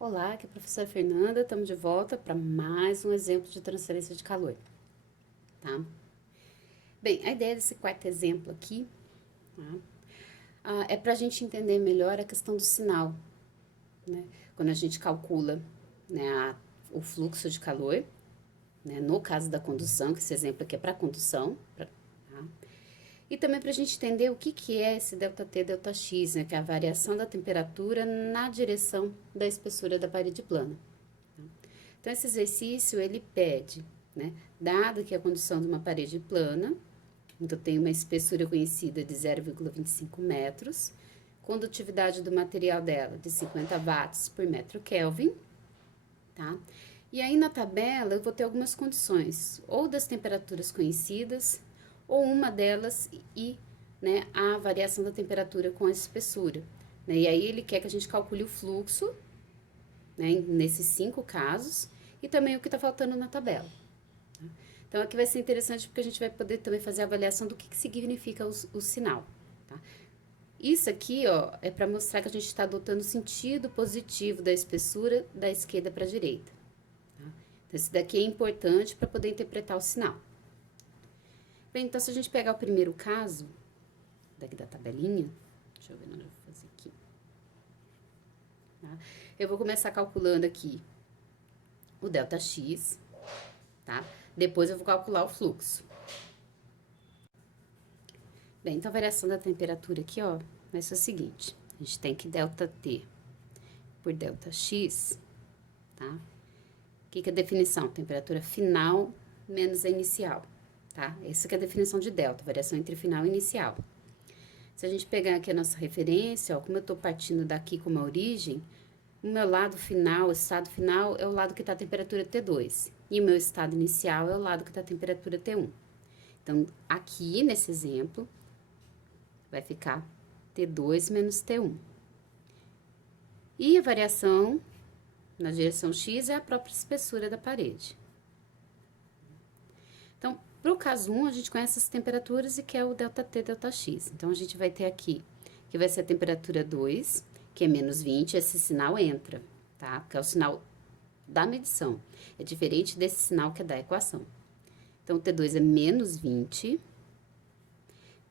Olá, aqui é a professora Fernanda, estamos de volta para mais um exemplo de transferência de calor, tá? Bem, a ideia desse quarto exemplo aqui, tá? É para a gente entender melhor a questão do sinal, né? Quando a gente calcula, né, o fluxo de calor, né, no caso da condução, que esse exemplo aqui é para condução, tá? E também para a gente entender o que é esse ΔT, ΔX, né, que é a variação da temperatura na direção da espessura da parede plana. Então, esse exercício, ele pede, né, dado que a condução de uma parede plana, então tem uma espessura conhecida de 0,25 metros, condutividade do material dela de 50 watts por metro Kelvin, tá? E aí na tabela eu vou ter algumas condições, ou das temperaturas conhecidas, ou uma delas e, né, a variação da temperatura com a espessura, né? E aí ele quer que a gente calcule o fluxo, né, nesses 5 casos, e também o que está faltando na tabela. Tá? Então, aqui vai ser interessante porque a gente vai poder também fazer a avaliação do que significa o sinal. Tá? Isso aqui, ó, é para mostrar que a gente está adotando o sentido positivo da espessura da esquerda para a direita. Tá? Então, esse daqui é importante para poder interpretar o sinal. Bem, então, se a gente pegar o primeiro caso, daqui da tabelinha, deixa eu ver onde eu vou fazer aqui. Tá? Eu vou começar calculando aqui o ΔX, tá? Depois eu vou calcular o fluxo. Bem, então a variação da temperatura aqui, ó, vai ser o seguinte: a gente tem que ΔT por ΔX, tá? O que é a definição? Temperatura final menos a inicial, tá? Essa que é a definição de delta, variação entre final e inicial. Se a gente pegar aqui a nossa referência, ó, como eu tô partindo daqui como a origem, o meu lado final, o estado final, é o lado que está a temperatura T2. E o meu estado inicial é o lado que está a temperatura T1. Então, aqui nesse exemplo, vai ficar T2 menos T1. E a variação na direção X é a própria espessura da parede. Então, para o caso 1, a gente conhece as temperaturas e que é o ΔT, ΔX. Então, a gente vai ter aqui, que vai ser a temperatura 2, que é menos 20, esse sinal entra, tá? Porque é o sinal da medição. É diferente desse sinal que é da equação. Então, o T2 é menos 20,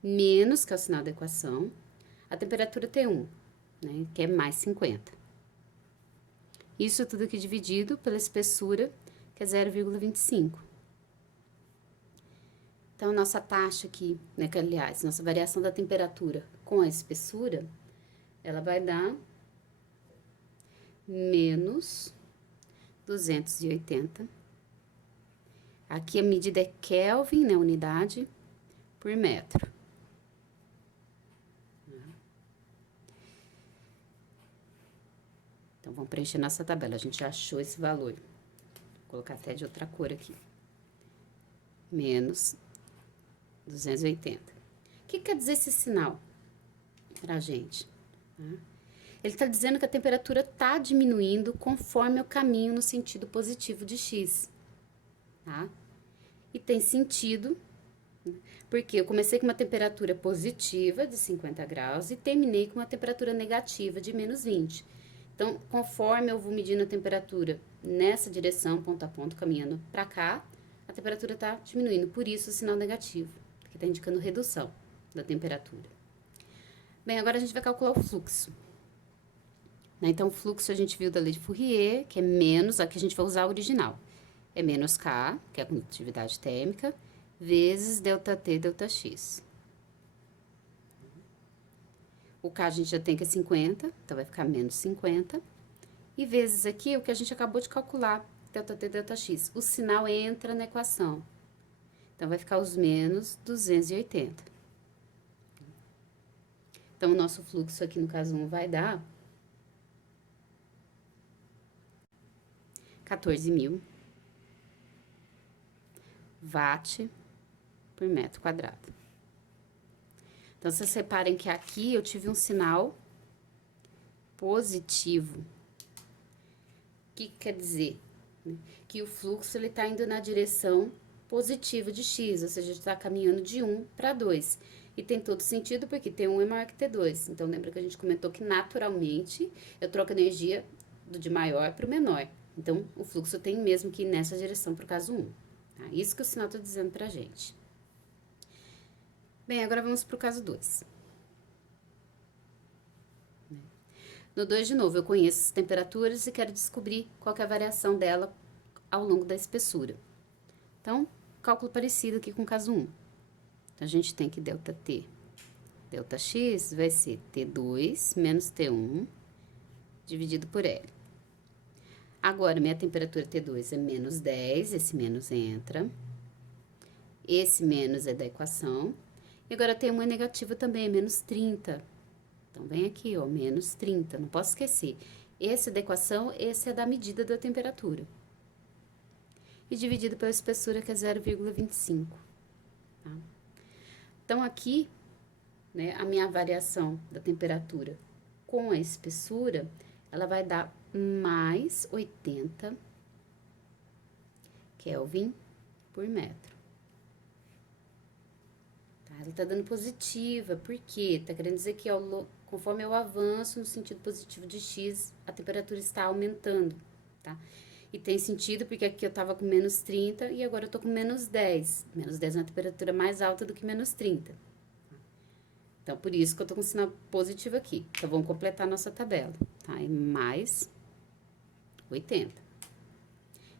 menos, que é o sinal da equação, a temperatura T1, né? Que é mais 50. Isso tudo aqui dividido pela espessura, que é 0,25. Então, nossa taxa aqui, né, que aliás, nossa variação da temperatura com a espessura, ela vai dar menos 280. Aqui a medida é Kelvin, né, unidade, por metro. Então, vamos preencher nossa tabela. A gente já achou esse valor. Vou colocar até de outra cor aqui. Menos 280. O que quer dizer esse sinal pra gente? Ele está dizendo que a temperatura está diminuindo conforme eu caminho no sentido positivo de X, tá? E tem sentido, porque eu comecei com uma temperatura positiva de 50 graus e terminei com uma temperatura negativa de menos 20. Então, conforme eu vou medindo a temperatura nessa direção, ponto a ponto, caminhando para cá, a temperatura está diminuindo, por isso o sinal negativo, que está indicando redução da temperatura. Bem, agora a gente vai calcular o fluxo. Então, o fluxo a gente viu da lei de Fourier, que é menos, aqui a gente vai usar a original, é menos K, que é a condutividade térmica, vezes ΔT, ΔX. O K a gente já tem que é 50, então vai ficar menos 50. E vezes aqui o que a gente acabou de calcular, ΔT, ΔX. O sinal entra na equação. Então, vai ficar os menos 280. Então, o nosso fluxo aqui no caso 1 vai dar 14.000 watt por metro quadrado. Então, vocês reparem que aqui eu tive um sinal positivo. O que quer dizer? Que o fluxo, ele tá indo na direção positiva de X, ou seja, está caminhando de 1 para 2. E tem todo sentido porque T1 é maior que T2. Então, lembra que a gente comentou que naturalmente eu troco energia do de maior para o menor. Então, o fluxo tem mesmo que ir nessa direção para o caso 1. Tá? Isso que o sinal está dizendo para a gente. Bem, agora vamos para o caso 2. No 2, de novo, eu conheço as temperaturas e quero descobrir qual que é a variação dela ao longo da espessura. Então, cálculo parecido aqui com o caso 1. Então, a gente tem que ΔT, ΔX vai ser T2 menos T1 dividido por L. Agora, minha temperatura T2 é menos 10, esse menos entra. Esse menos é da equação. E agora, T1 é negativo também, é menos 30. Então, vem aqui, ó, menos 30, não posso esquecer. Esse é da equação, esse é da medida da temperatura. E dividido pela espessura, que é 0,25. Tá? Então, aqui, né, a minha variação da temperatura com a espessura, ela vai dar mais 80 Kelvin por metro. Tá? Ela tá dando positiva, por quê? Tá querendo dizer que conforme eu avanço no sentido positivo de X, a temperatura está aumentando, tá? E tem sentido porque aqui eu tava com menos 30 e agora eu tô com menos 10. Menos 10 é uma temperatura mais alta do que menos 30. Então, por isso que eu tô com sinal positivo aqui. Então, vamos completar a nossa tabela, tá? É mais 80.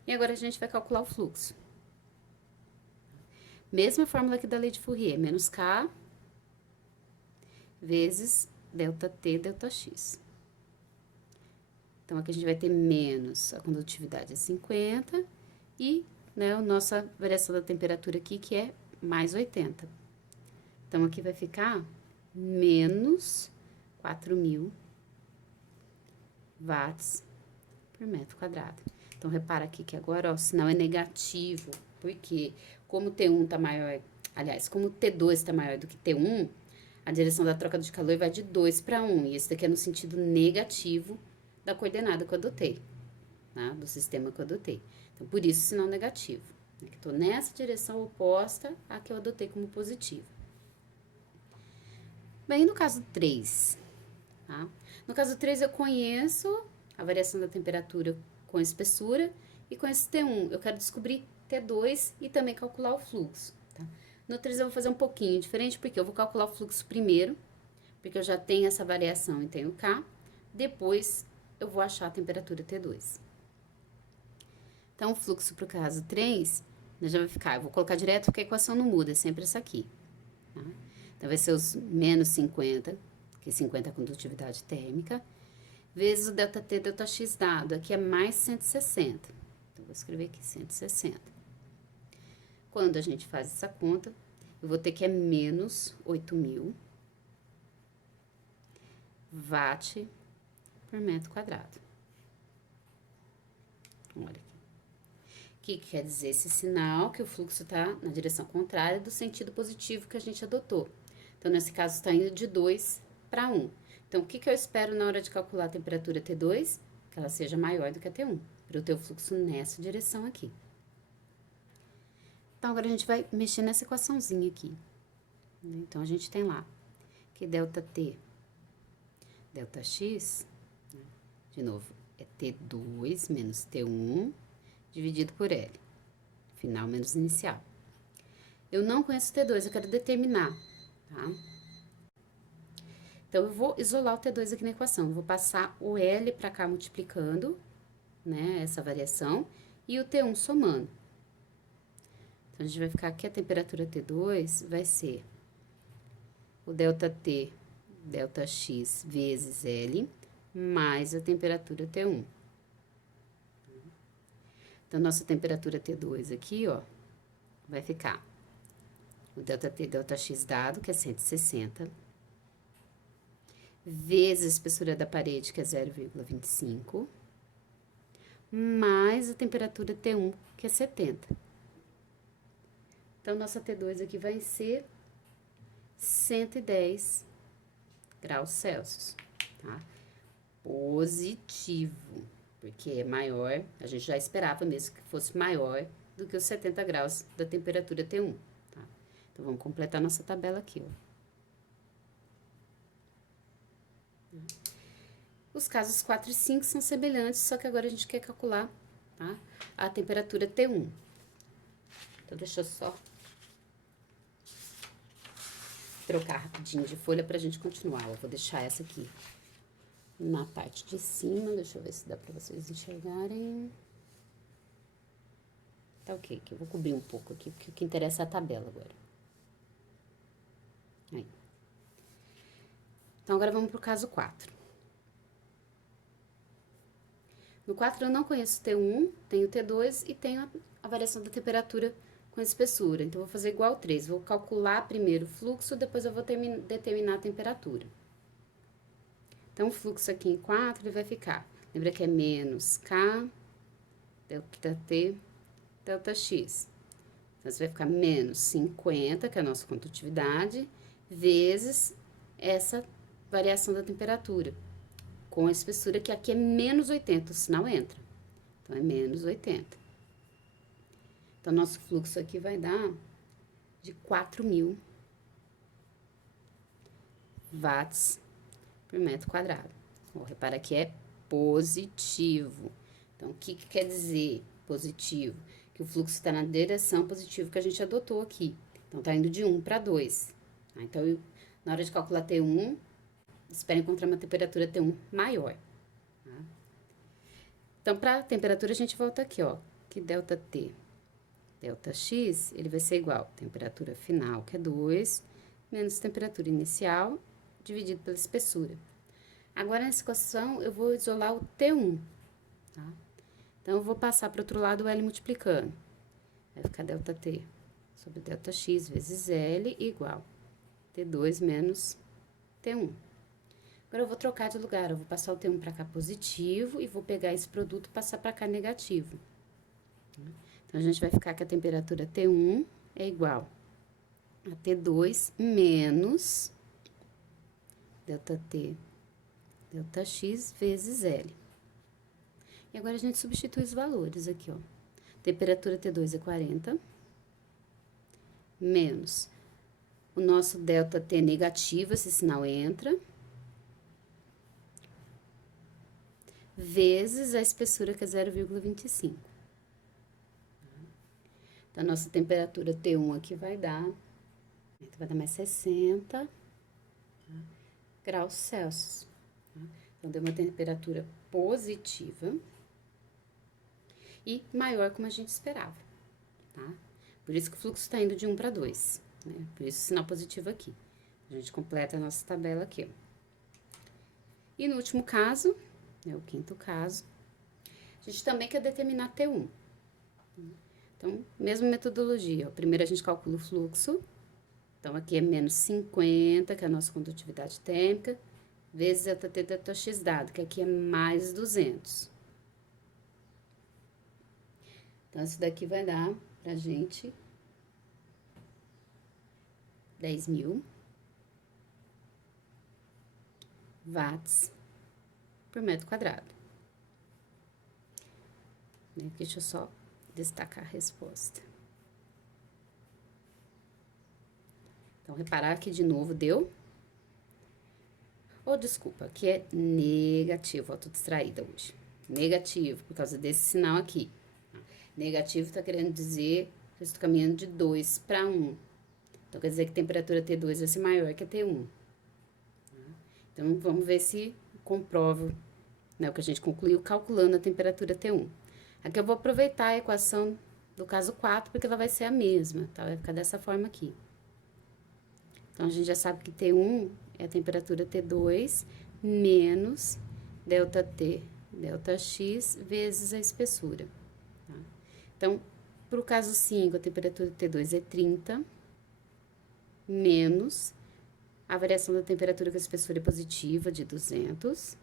E agora a gente vai calcular o fluxo. Mesma fórmula aqui da lei de Fourier, menos K vezes ΔT, ΔX. Então, aqui a gente vai ter menos, a condutividade é 50 e, né, a nossa variação da temperatura aqui, que é mais 80. Então, aqui vai ficar menos 4.000 watts por metro quadrado. Então, repara aqui que agora, ó, o sinal é negativo, porque como T1 tá maior, aliás, como T2 tá maior do que T1, a direção da troca de calor vai de 2 para 1, e esse daqui é no sentido negativo da coordenada que eu adotei, tá? Do sistema que eu adotei. Então, por isso, sinal negativo, né? Que tô nessa direção oposta à que eu adotei como positivo. Bem, no caso 3, tá? No caso 3, eu conheço a variação da temperatura com espessura e com esse T1. Eu quero descobrir T2 e também calcular o fluxo, tá? No 3, eu vou fazer um pouquinho diferente, porque eu vou calcular o fluxo primeiro, porque eu já tenho essa variação e tenho K. Depois, eu vou achar a temperatura T2. Então, o fluxo para o caso 3, já vai ficar, eu vou colocar direto porque a equação não muda, é sempre essa aqui, tá? Então, vai ser os menos 50, que 50 é a condutividade térmica, vezes o ΔT, ΔX dado, aqui é mais 160. Então, vou escrever aqui 160. Quando a gente faz essa conta, eu vou ter que é menos 8.000 watt por metro quadrado. Olha aqui. O que quer dizer esse sinal? Que o fluxo está na direção contrária do sentido positivo que a gente adotou. Então, nesse caso, está indo de 2 para 1. Então, o que eu espero na hora de calcular a temperatura T2? Que ela seja maior do que a T1, para eu ter o fluxo nessa direção aqui. Então, agora a gente vai mexer nessa equaçãozinha aqui. Então, a gente tem lá que ΔT, ΔX, de novo, é T2 menos T1 dividido por L. Final menos inicial. Eu não conheço T2, eu quero determinar, tá? Então, eu vou isolar o T2 aqui na equação. Eu vou passar o L para cá multiplicando, né, essa variação, e o T1 somando. Então, a gente vai ficar aqui, a temperatura T2 vai ser o ΔT, ΔX vezes L, mais a temperatura T1. Então, nossa temperatura T2 aqui, ó, vai ficar o ΔT, ΔX dado, que é 160, vezes a espessura da parede, que é 0,25, mais a temperatura T1, que é 70. Então, nossa T2 aqui vai ser 110 graus Celsius, tá? Positivo, porque é maior, a gente já esperava mesmo que fosse maior do que os 70 graus da temperatura T1, tá? Então, vamos completar nossa tabela aqui, ó. Os casos 4 e 5 são semelhantes, só que agora a gente quer calcular, tá, a temperatura T1. Então, deixa eu só trocar rapidinho de folha pra gente continuar. Eu vou deixar essa aqui na parte de cima. Deixa eu ver se dá pra vocês enxergarem. Tá ok, que eu vou cobrir um pouco aqui, porque o que interessa é a tabela agora. Aí. Então, agora vamos pro caso 4. No 4 eu não conheço T1, tenho T2 e tenho a variação da temperatura com espessura. Então, eu vou fazer igual ao 3. Vou calcular primeiro o fluxo, depois eu vou determinar a temperatura. Então, o fluxo aqui em 4, ele vai ficar... Lembra que é menos K, delta T, delta X. Então, você vai ficar menos 50, que é a nossa condutividade, vezes essa variação da temperatura, com a espessura, que aqui é menos 80, o sinal entra. Então, é menos 80. Então, nosso fluxo aqui vai dar de 4.000 watts por metro quadrado. Ó, repara que é positivo. Então, o que quer dizer positivo? Que o fluxo está na direção positiva que a gente adotou aqui. Então, tá indo de 1 para 2. Tá? Então, na hora de calcular T1, espera encontrar uma temperatura T1 maior. Tá? Então, para a temperatura, a gente volta aqui, ó, que delta T, delta X, ele vai ser igual a temperatura final, que é 2, menos temperatura inicial, dividido pela espessura. Agora, nessa equação, eu vou isolar o T1, tá? Então, eu vou passar para o outro lado o L multiplicando. Vai ficar delta T sobre delta X vezes L igual T2 menos T1. Agora, eu vou trocar de lugar, eu vou passar o T1 para cá positivo e vou pegar esse produto e passar para cá negativo. Então, a gente vai ficar que a temperatura T1 é igual a T2 menos delta T, delta X vezes L. E agora, a gente substitui os valores aqui, ó. Temperatura T2 é 40, menos o nosso delta T negativo, esse sinal entra, vezes a espessura, que é 0,25. Então, a nossa temperatura T1 aqui vai dar mais 60 graus Celsius. Tá? Então, deu uma temperatura positiva e maior como a gente esperava, tá? Por isso que o fluxo está indo de 1 para 2, né? Por isso o sinal positivo aqui. A gente completa a nossa tabela aqui, ó. E no último caso, é o quinto caso, a gente também quer determinar T1. Então, mesma metodologia, ó. Primeiro a gente calcula o fluxo. Então, aqui é menos 50, que é a nossa condutividade térmica, vezes delta T delta X dado, que aqui é mais 200. Então, isso daqui vai dar pra gente 10.000 watts por metro quadrado. Deixa eu só destacar a resposta. Então, reparar que de novo deu. Oh, desculpa, aqui é negativo, ó, tô distraída hoje. Negativo, por causa desse sinal aqui. Negativo tá querendo dizer que eu estou caminhando de 2 para 1. Então, quer dizer que a temperatura T2 vai ser maior que a T1. Então, vamos ver se comprovo, né, o que a gente concluiu calculando a temperatura T1. Aqui eu vou aproveitar a equação do caso 4, porque ela vai ser a mesma, tá? Vai ficar dessa forma aqui. Então, a gente já sabe que T1 é a temperatura T2 menos delta T, delta X, vezes a espessura. Tá? Então, para o caso 5, a temperatura T2 é 30, menos a variação da temperatura com a espessura é positiva, de 200,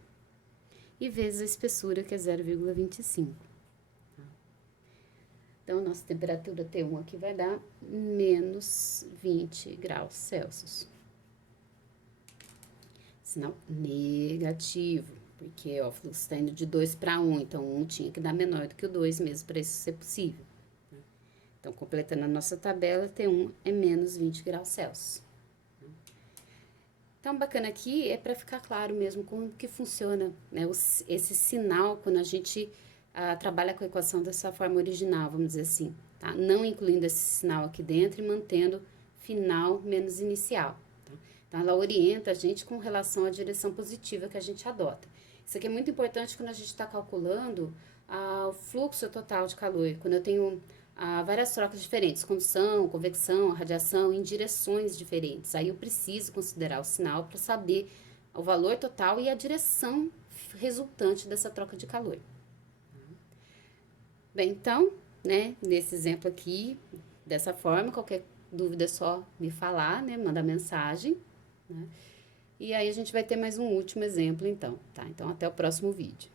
e vezes a espessura, que é 0,25. Tá? Então, nossa temperatura T1 aqui vai dar menos 20 graus Celsius. Sinal negativo, porque ó, o fluxo está indo de 2 para 1, então 1 tinha que dar menor do que o 2 mesmo para isso ser possível. Tá? Então, completando a nossa tabela, T1 é menos 20 graus Celsius. Então, bacana aqui é para ficar claro mesmo como que funciona, né, esse sinal quando a gente trabalha com a equação dessa forma original, vamos dizer assim, tá? Não incluindo esse sinal aqui dentro e mantendo final menos inicial, tá? Então, ela orienta a gente com relação à direção positiva que a gente adota. Isso aqui é muito importante quando a gente está calculando o fluxo total de calor, quando eu tenho várias trocas diferentes, condução, convecção, radiação, em direções diferentes. Aí eu preciso considerar o sinal para saber o valor total e a direção resultante dessa troca de calor. Bem, então, né, nesse exemplo aqui, dessa forma, qualquer dúvida é só me falar, né, mandar mensagem, né? E aí a gente vai ter mais um último exemplo, então, tá? Então, até o próximo vídeo.